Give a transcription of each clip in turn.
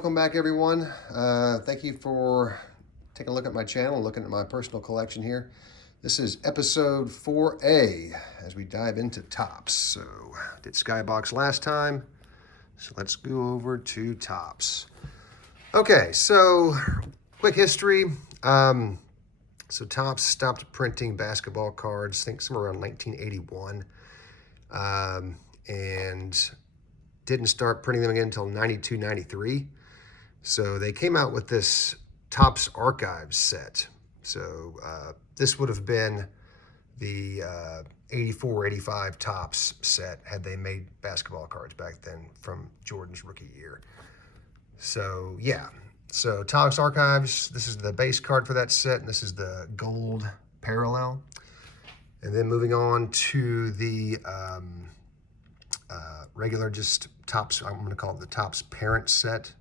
welcome back everyone. Thank you for taking a look at my channel, looking at my personal collection here. This is episode 4A as we dive into Topps. So did Skybox last time, so let's go over to Topps. Okay, so quick history. So Topps stopped printing basketball cards, I think somewhere around 1981, and didn't start printing them again until 92, 93. So they came out with this Topps Archives set. So this would have been the 84, 85 Topps set had they made basketball cards back then from Jordan's rookie year. So yeah, so Topps Archives, this is the base card for that set, and this is the gold parallel. And then moving on to the regular just Topps, I'm going to call it the Topps parent set.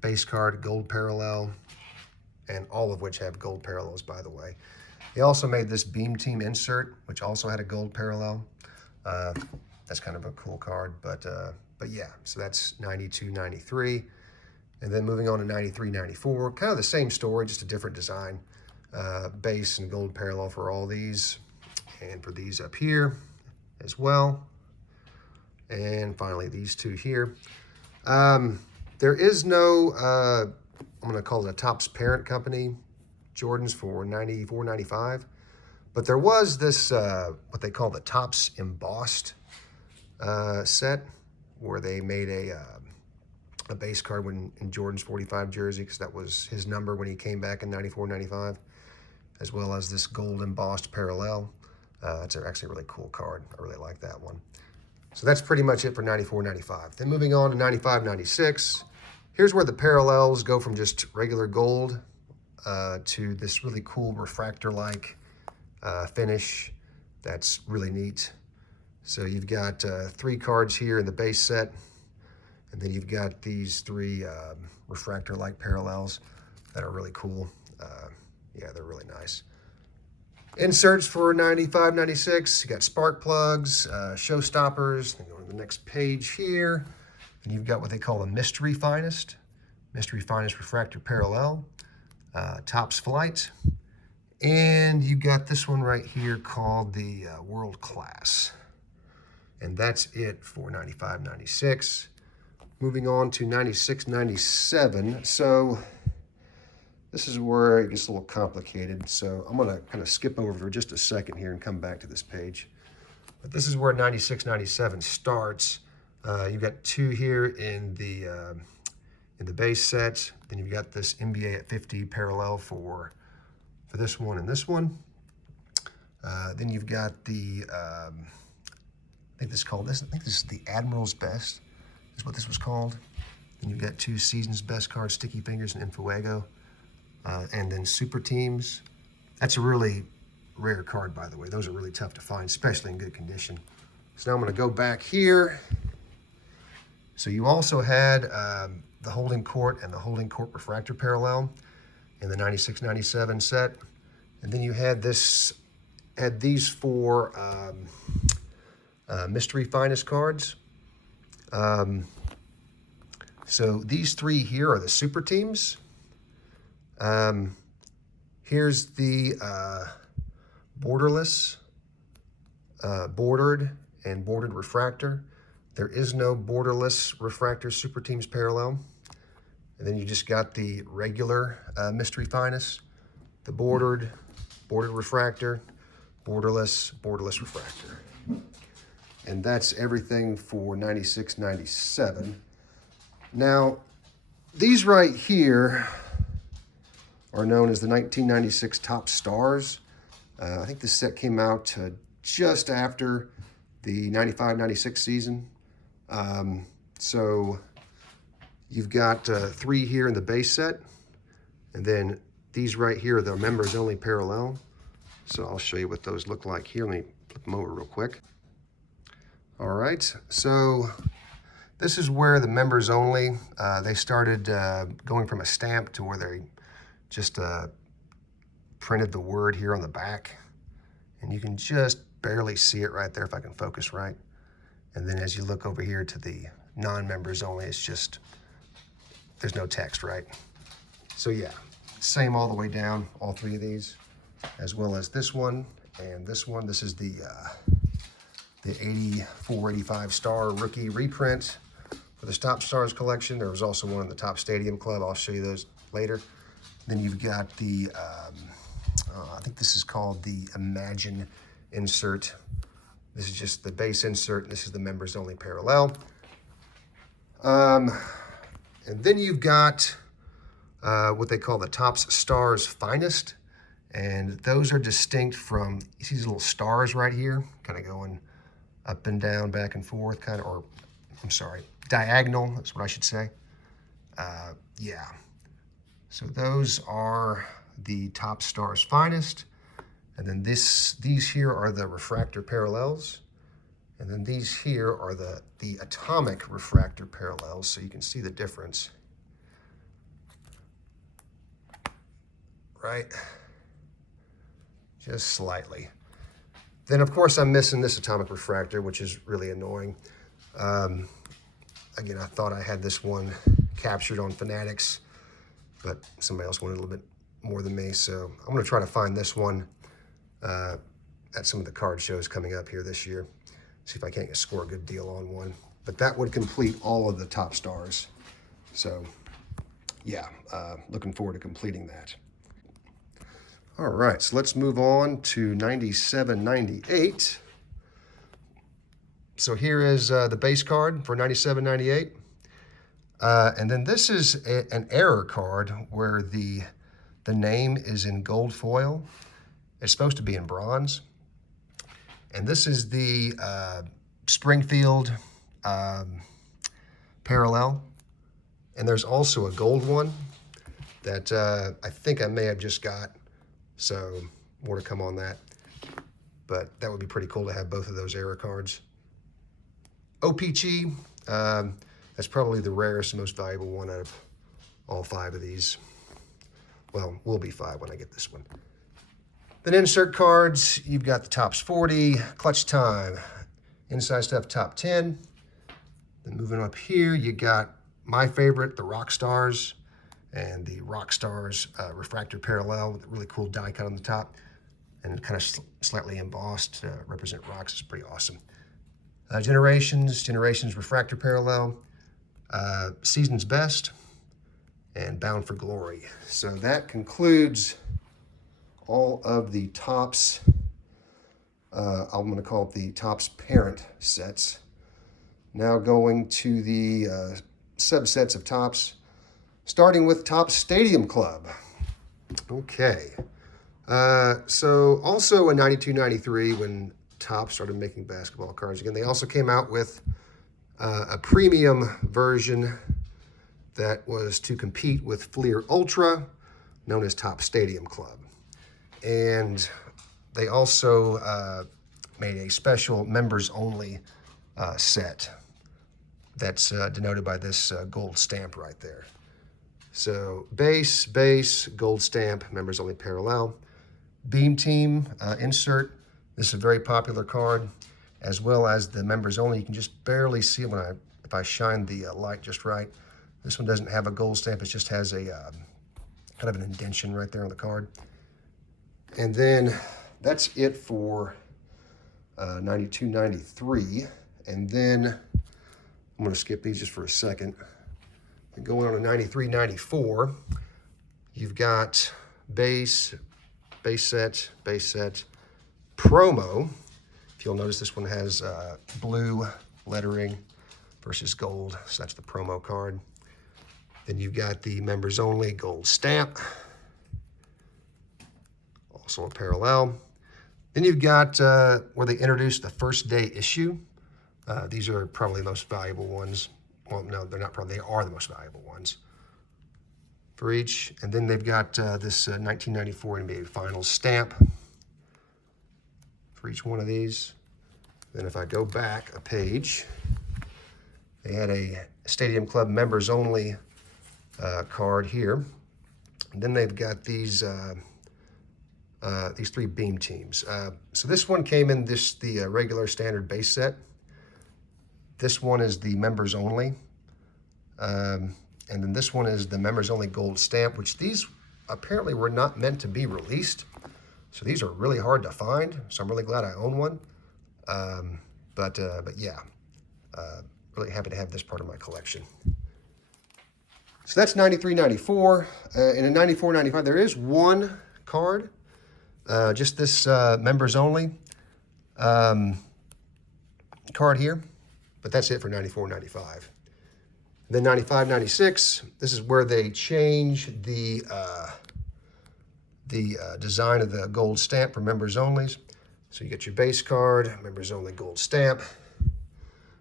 Base card, gold parallel, and all of which have gold parallels, by the way. They also made this Beam Team insert, which also had a gold parallel. That's kind of a cool card, but yeah, so that's 92, 93. And then moving on to 93, 94, kind of the same story, just a different design. Base and gold parallel for all these, and for these up here as well. And finally, these two here. There is no, I'm going to call it a Topps parent company, Jordans for 94, 95. But there was this, what they call the Topps embossed set, where they made a base card in Jordan's 45 jersey, because that was his number when he came back in 94, 95, as well as this gold embossed parallel. It's actually a really cool card. I really like that one. So that's pretty much it for 94, 95. Then moving on to 95, 96. Here's where the parallels go from just regular gold to this really cool refractor-like finish. That's really neat. So you've got 3 cards here in the base set, and then you've got these 3 refractor-like parallels that are really cool. Yeah, they're really nice. Inserts for 95, 96, you got spark plugs, showstoppers. Then go to the next page here, and you've got what they call the Mystery Finest refractor parallel, Topps Flight, and you got this one right here called the World Class. And that's it for 95, 96. Moving on to 96, 97. So this is where it gets a little complicated. So I'm gonna kind of skip over for just a second here and come back to this page. But this is where 96, 97 starts. You've got 2 here in the base set. Then you've got this NBA at 50 parallel for this one and this one. Then you've got the, I think this is the Admiral's Best, is what this was called. Then you've got 2 Season's Best cards, Sticky Fingers and Infuego. And then Super Teams. That's a really rare card, by the way. Those are really tough to find, especially in good condition. So now I'm going to go back here. So you also had the Holding Court and the Holding Court refractor parallel in the 96, 97 set. And then you had these 4 Mystery Finest cards. So these 3 here are the Super Teams. Here's the borderless, bordered and bordered refractor. There is no borderless refractor Super Teams parallel. And then you just got the regular Mystery Finest, the bordered refractor, borderless refractor. And that's everything for 96, 97. Now, these right here are known as the 1996 Topps Stars. I think this set came out just after the 95-96 season. So you've got 3 here in the base set, and then these right here are the members only parallel. So I'll show you what those look like here. Let me flip them over real quick. All right, so this is where the members only, they started going from a stamp to where they just printed the word here on the back, and you can just barely see it right there if I can focus right. And then as you look over here to the non-members only. It's just, there's no text, right? So yeah, same all the way down, all three of these, as well as this one and this one. This is the 84, 85 star rookie reprint for the Top Stars collection. There was also one in the Top Stadium Club. I'll show you those later. Then you've got the, I think this is called the Imagine insert. This is just the base insert. This is the members only parallel. And then you've got what they call the Topps Stars Finest. And those are distinct from, you see these little stars right here, kind of going up and down, back and forth, kind of, or I'm sorry, diagonal, that's what I should say. Yeah. So those are the Topps Stars Finest. And then these here are the refractor parallels. And then these here are the atomic refractor parallels, so you can see the difference. Right? Just slightly. Then, of course, I'm missing this atomic refractor, which is really annoying. Again, I thought I had this one captured on Fanatics, but somebody else wanted a little bit more than me, so I'm going to try to find this one at some of the card shows coming up here this year. See if I can't score a good deal on one. But that would complete all of the Top Stars. So, yeah, looking forward to completing that. All right, so let's move on to 97, 98. So here is the base card for 97, 98. And then this is an error card where the name is in gold foil. It's supposed to be in bronze. And this is the Springfield parallel. And there's also a gold one that I think I may have just got. So more to come on that. But that would be pretty cool to have both of those error cards. OPG, that's probably the rarest and most valuable one out of all 5 of these. Well, will be 5 when I get this one. Then insert cards, you've got the Topps 40, Clutch Time, Inside Stuff Top 10. Then moving up here, you got my favorite, the Rock Stars, and the Rock Stars refractor parallel with a really cool die cut on the top and kind of slightly embossed to represent rocks. It's pretty awesome. Generations refractor parallel, Season's Best, and Bound for Glory. So that concludes all of the Topps, I'm going to call it the Topps parent sets. Now going to the subsets of Topps, starting with Topps Stadium Club. Okay. So also in 92, 93, when Topps started making basketball cards again, they also came out with a premium version that was to compete with Fleer Ultra, known as Topps Stadium Club. And they also made a special members-only set that's denoted by this gold stamp right there. So base, gold stamp, members-only parallel. Beam Team insert. This is a very popular card, as well as the members-only. You can just barely see it if I shine the light just right. This one doesn't have a gold stamp. It just has a kind of an indentation right there on the card. And then that's it for 92, 93. And then I'm going to skip these just for a second. And going on to 93, 94, you've got base set, promo. If you'll notice, this one has blue lettering versus gold. So that's the promo card. Then you've got the members only gold stamp. Also a parallel. Then you've got where they introduced the first day issue. These are probably the most valuable ones. Well, no, they're not probably, they are the most valuable ones for each. And then they've got this 1994 NBA Finals stamp for each one of these. Then if I go back a page, they had a Stadium Club members only card here. And then they've got these 3 beam teams. So this one came in the regular standard base set. This one is the members only. And then this one is the members only gold stamp, which these apparently were not meant to be released. So these are really hard to find. So I'm really glad I own one. But yeah, really happy to have this part of my collection. So that's 93, 94. And in 94, 95, there is one card, just this members only card here. But that's it for 94, 95. Then 95, 96, this is where they change the design of the gold stamp for members onlys. So you get your base card, members only gold stamp.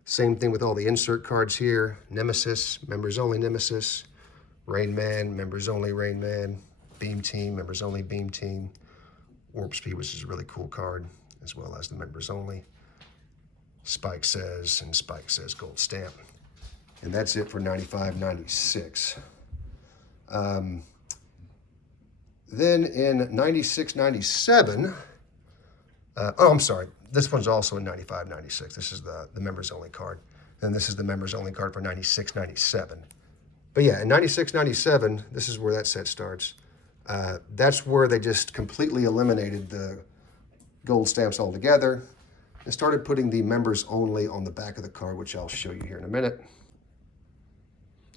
Same thing with all the insert cards here. Nemesis, members only Nemesis. Rain Man, members only Rain Man. Beam Team, members only Beam Team. Warp Speed, which is a really cool card, as well as the members only. Spike Says, and Spike Says gold stamp. And that's it for 95, 96. Then in 96, 97, I'm sorry, this one's also in 95, 96. This is the members only card. And this is the members only card for 96, 97. But yeah, in 96, 97, this is where that set starts. That's where they just completely eliminated the gold stamps altogether and started putting the members only on the back of the card, which I'll show you here in a minute.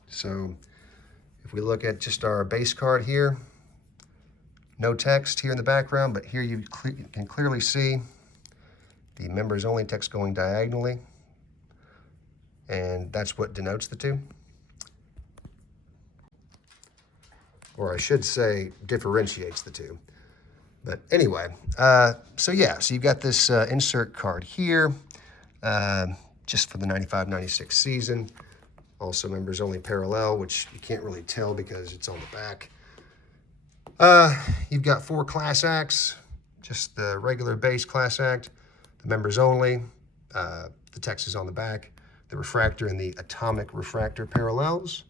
So if we look at just our base card here, no text here in the background, but here you can clearly see the members only text going diagonally, and that's what denotes the two. Or I should say differentiates the two. But anyway, so yeah, so you've got this insert card here, just for the 95, 96 season. Also members only parallel, which you can't really tell because it's on the back. You've got 4 class acts, just the regular base class act, the members only, the text is on the back, the refractor and the atomic refractor parallels.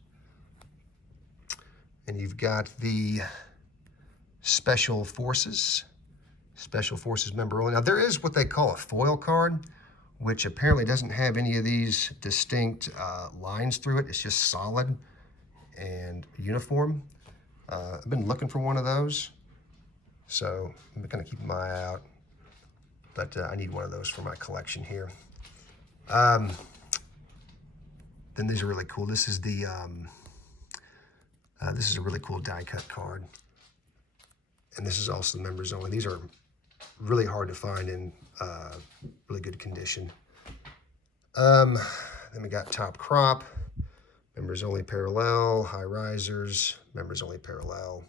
And you've got the special forces member only. Now there is what they call a foil card, which apparently doesn't have any of these distinct lines through it. It's just solid and uniform. I've been looking for one of those, so I'm gonna keep my eye out, but I need one of those for my collection here. Then these are really cool. This is the, this is a really cool die cut card. And this is also the members only. These are really hard to find in really good condition. Then we got top crop, members only parallel, high risers, members only parallel.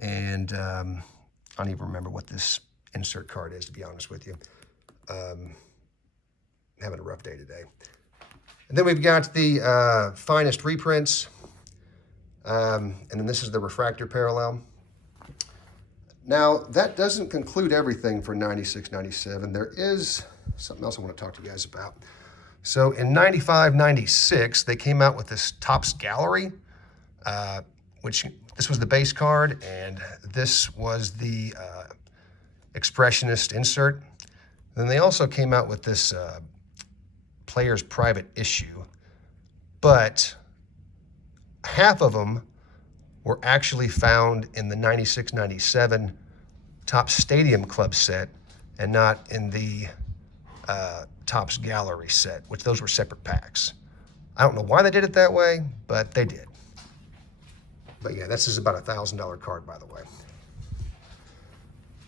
And I don't even remember what this insert card is, to be honest with you. Having a rough day today. And then we've got the finest reprints. And then this is the refractor parallel. Now, that doesn't conclude everything for 96, 97. There is something else I want to talk to you guys about. So in 95, 96, they came out with this Topps Gallery, which this was the base card, and this was the Expressionist insert. Then they also came out with this Player's Private issue, but half of them were actually found in the 96, 97 Topps Stadium Club set and not in the Topps Gallery set, which those were separate packs. I don't know why they did it that way, but they did. But yeah, this is about a $1,000 card, by the way.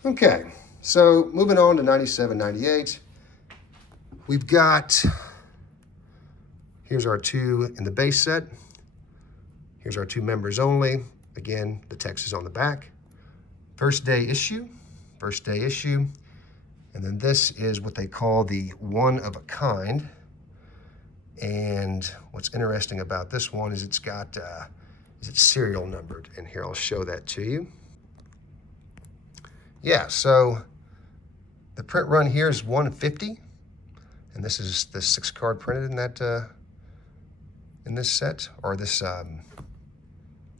Okay, so moving on to 97, 98. We've got, here's our 2 in the base set. Here's our 2 members only. Again, the text is on the back. First day issue. And then this is what they call the one of a kind. And what's interesting about this one is it's got, it's serial numbered. And here, I'll show that to you. Yeah, so the print run here is 150. And this is the 6 card printed in that, in this set, or this,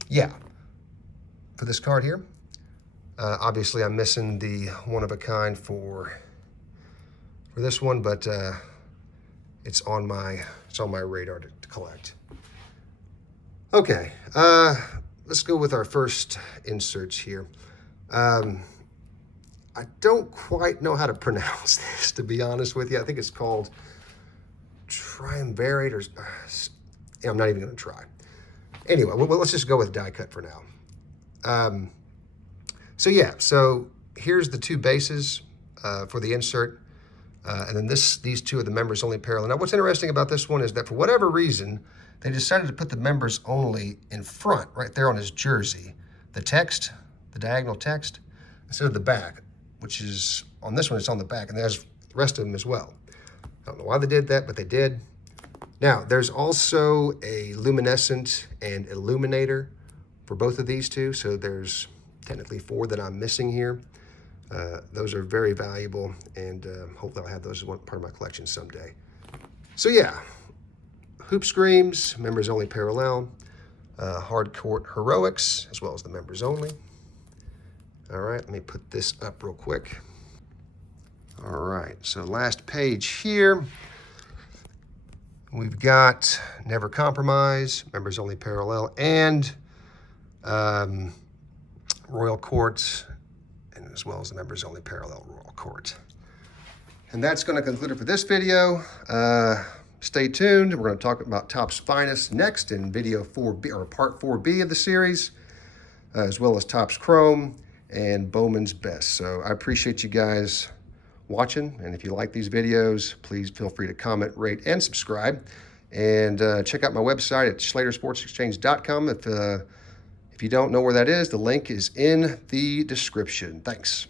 yeah, for this card here. Obviously, I'm missing the one of a kind for this one, but it's on my radar to collect. Okay, let's go with our first inserts here. I don't quite know how to pronounce this, to be honest with you. I think it's called Triumvirate, or yeah, I'm not even going to try. Anyway, well, let's just go with die cut for now. So here's the two bases for the insert, and then these two are the members only parallel. Now, what's interesting about this one is that for whatever reason, they decided to put the members only in front, right there on his jersey. The text, the diagonal text, instead of the back, which is, on this one, it's on the back, and there's the rest of them as well. I don't know why they did that, but they did. Now, there's also a luminescent and illuminator for both of these two, so there's technically 4 that I'm missing here. Those are very valuable, and hopefully I'll have those as one part of my collection someday. So yeah, Hoop Screams, members only parallel, Hard Court Heroics, as well as the members only. All right, let me put this up real quick. All right, so last page here. We've got Never Compromise, members only parallel, and Royal Court, and as well as the members only parallel Royal Court. And that's going to conclude it for this video. Stay tuned. We're going to talk about Topps Finest next in video 4B, or part 4B of the series, as well as Topps Chrome and Bowman's Best. So I appreciate you guys watching, and if you like these videos, please feel free to comment, rate, and subscribe. And check out my website at SchlaterSportsExchange.com. If you don't know where that is, the link is in the description. Thanks.